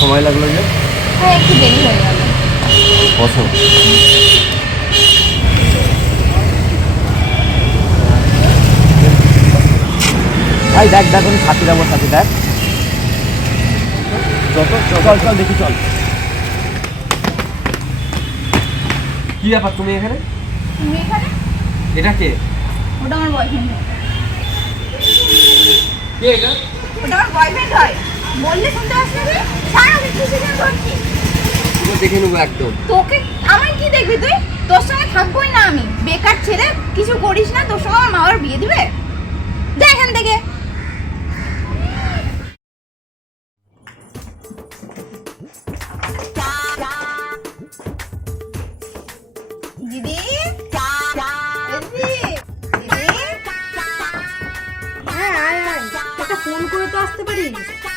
সময় লাগল যে? হ্যাঁ একটু দেরি হয়ে গেল। বসো। ভাই দেখ দেখ আমি সাথী যাব সাথী দেখ। যত চল চল দেখি চল। কি ব্যাপার তুমি এখানে? তুমি এখানে? এটা কে? ওটা আমার বয়ফ্রেন্ড কে এটা? ওটা আমার বয়ফ্রেন্ড হয়। বললে শুনতে আসবে না ছাড় আমি কিছু দিন করছি তুমি দেখে নেব একদম। তোকে আমার কি দেখবি তুই? তোর সঙ্গে থাকবোই না আমি। বেকার ছেলে কিছু করিস না তোর সঙ্গে আমার মা বাবার বিয়ে দিবে? যা এখান থেকে। হ্যাঁ ফোন করে তো আসতে পারিস।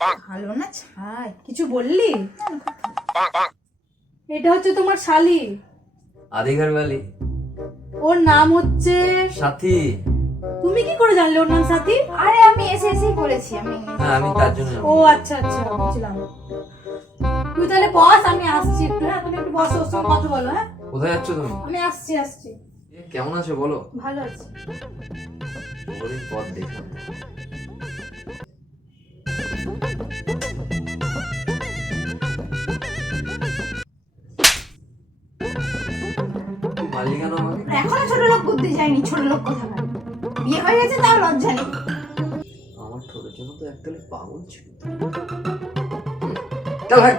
ভালো না? ছাই কিছু বললি? এটা হচ্ছে তোমার শালি। আদিঘর ভ্যালি ওর নাম হচ্ছে সাথী। তুমি কি করে জানলে ওর নাম সাথী? আরে আমি এসে এসেই করেছি আমি হ্যাঁ আমি তার জন্য ও আচ্ছা আচ্ছা বুঝলাম। তুই তাহলে বস আমি আসছি একটু হ্যাঁ? তুমি একটু বসো ওর সঙ্গে কথা বলো হ্যাঁ? কোথায় যাচ্ছ তুমি? আমি আসছি আসছি। কেমন আছো বলো। ভালো আছি। বহুদিন পর দেখলাম কেন এখনও ছোট লোক বুদ্ধি যায়নি ছোট লোক কথা বিয়ে হয়ে গেছে তাও লজ্জা নেই। আমার ঠোঁটের জন্য তো এককালে পাগল ছিল। চল ভাই।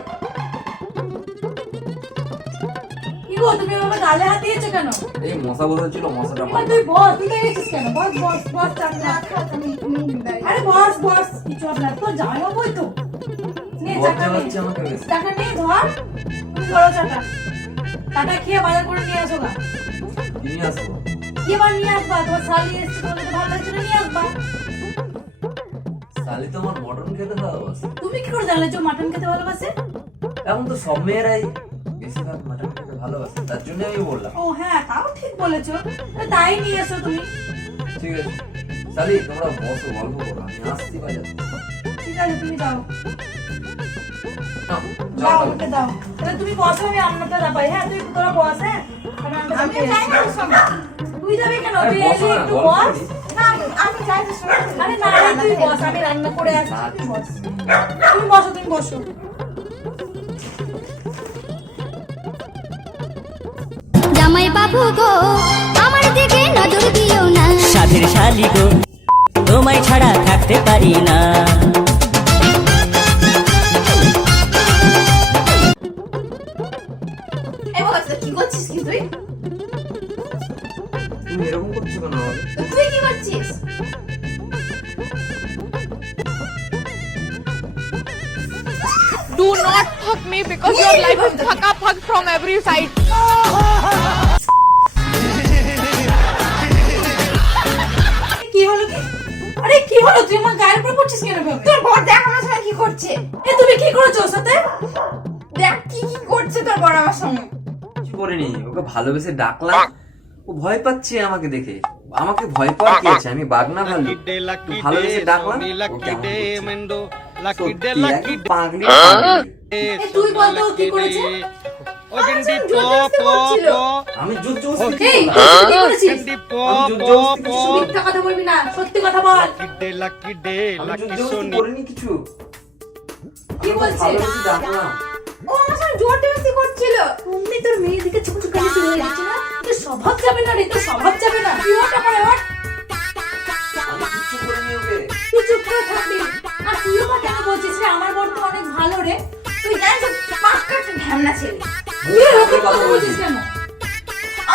কি গো তুমি বাবা গালে হাত দিয়েছ কেন? এই মশা বোধহয় ছিল মশাটা মার তুই বস তুই দেখেছিস কেন? বস বস বস চাপ না আরে বস বস কিছু হবে না তোর জামাই তো। নে চাটা নে। চাটা নে ধর। তুমি ধরো চাটা চাটা খেয়ে বাজার করে নিয়ে আসো গা। নিয়ে আসব। কি নিয়ে আসবা তোমার শালি এসছে তোমার তো ভালো লাগছে না, নিয়ে আসবা। শালি তো আমার মটন খেতে ভালোবাসে। তুমি কি করে জানলে যে মাটন খেতে ভালোবাসে? এখন তো সব মেয়েরাই বেশিরভাগ মটন খেতে ভালোবাসে তার জন্য আমি বললাম। ও হ্যাঁ তাও ঠিক বলেছ। তাই নিয়ে এসো তুমি। ঠিক আছে। শালি তোমরা বসো গল্প করো আমি আসছি বাজার। ঠিক আছে তুমি যাও। দাও। ওকে দাও। তাহলে তুমি বসো আমি রান্নাটা দাপাই হ্যাঁ তুই তোরা বস হ্যাঁ। আমি রান্নাটা আমি খেয়ে যাই না আসছি। ওর সঙ্গে। তুই যাবি কেন? তুই বসো একটু বস। না আমি- আমি যাই তো শোনো। আরে না রে, তুই বস আমি রান্না করে আসছি তুই বস। তুমি বসো তুমি বসো। জামাই বাবু গো আমার দিকে নজর দিও না। সাধের শালি গো তোমায় ছাড়া থাকতে পারি না। তুমি এরকম করছ কেন তুই কি করছিস Do not fuck me because your life is fuck up fuck from every side. কি হলো কি? আরে কি হলো? তুই আমার গায়ের উপর পড়ছিস কেন ভাবে? তোর বর দেখ আমার সঙ্গে কি করছে। এ তুমি কি করেছ ওর সাথে? দেখ কি কি করছে তোর বর আমার সঙ্গে। কিছু করিনি ওকে ভালোবেসে ডাকলাম। ও ভয় পাচ্ছে আমাকে দেখে। আমাকে ভয় পাওয়ার কি আছে? আমি বাগনা ভালো তো ভালোবেসে ডাকলাম? ও কেমন করছে? সত্যি, পাগলি পাগলি। তুই বল তো কি করেছে? আমার সঙ্গে জোরজবরদস্তি করছিল। আমি কি কথা বলবি না সত্যি কথা বল। করিনি কিছু। ও আমার সঙ্গে করছিল। অমনি তোর মেয়েদিকে চুপ চুপ করে শুরু হয়ে যাচ্ছে না তোর স্বভাব যাবে না রে? তোর স্বভাব যাবে না। তুই করে ওঠ। কিচ্ছু করিনি ওকে তুই চুপ করে থাকবি। আর তুইও বা কেন বলছিস রে? আমার বর তো অনেক ভালো রে। তুই জানিস পাক্কা ঢ্যামনা ছেলে তুই ওরকম কথা বলছিস কেন?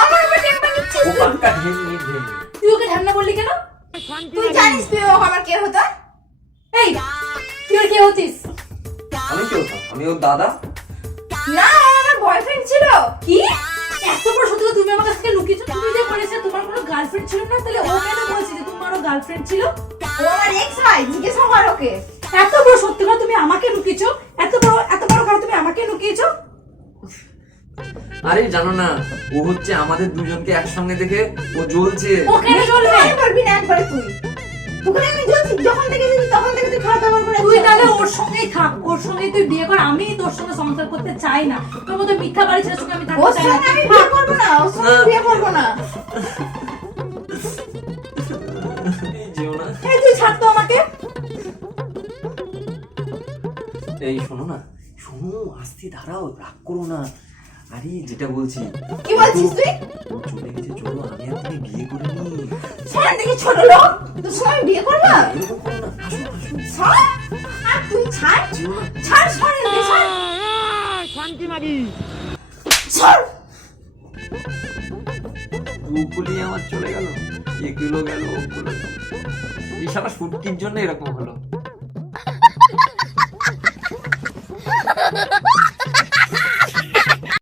আমার উপর টেম্পার নিচ্ছিস ও? পাক্কা তুই ওকে ঢামনা বললি কেন? তুই জানিস তুই আমার কে হতো? এই তুই কে হতিস? আমি কি হতাম? আমি ওর দাদা? গার্লফ্রেন্ড ছিল না তাহলে ও কেন বলছে যে তোমারও গার্লফ্রেন্ড ছিল? ও আমার এক্স হয় জিজ্ঞেস কর ওকে এত বড় সত্যি কথা তুমি আমাকে লুকিয়েছো? এত বড় এত বড় কথা তুমি আমাকে লুকিয়েছো? আরে জানো না ও হচ্ছে আমাদের দুজনকে একসঙ্গে দেখে ও জ্বলছে। ও কেন চলবে আমি বলবি না একবারে তুই। ওখানে আমি জ্বলছি যখন থেকে দেখি তখন থেকে তুই খারাপ ব্যবহার করে তুই তাহলে ওর সঙ্গেই থাক ওর সঙ্গেই তুই বিয়ে কর আমি তোর সঙ্গে সংসার করতে চাই না। তোর মতো মিথ্যা বাড়ি ছেলের সঙ্গে আমি থাকতে চাই সঙ্গে না আমি বিয়ে করব না ওর সঙ্গে বিয়ে করব না। ছাড় তো আমাকে? এই শোনো না শোনো আস্তে দাঁড়াও রাগ করো না। আরে যেটা বলছি কি বলছিস তুই? চলে গেছে চলো আমি আর তুমি বিয়ে করে নি শোন দেখি ছোট লোক তোর সঙ্গে বিয়ে করব? এরকম করো না আসো আসো। ছাড় আর তুই ছাড় ছাড় ছাড় ছাড়। ছাড়। দুগুলি আমার চলে গেল এগুলো গেল ওগুলো গেল। এই সারা ফুটকির জন্য এরকম হলো।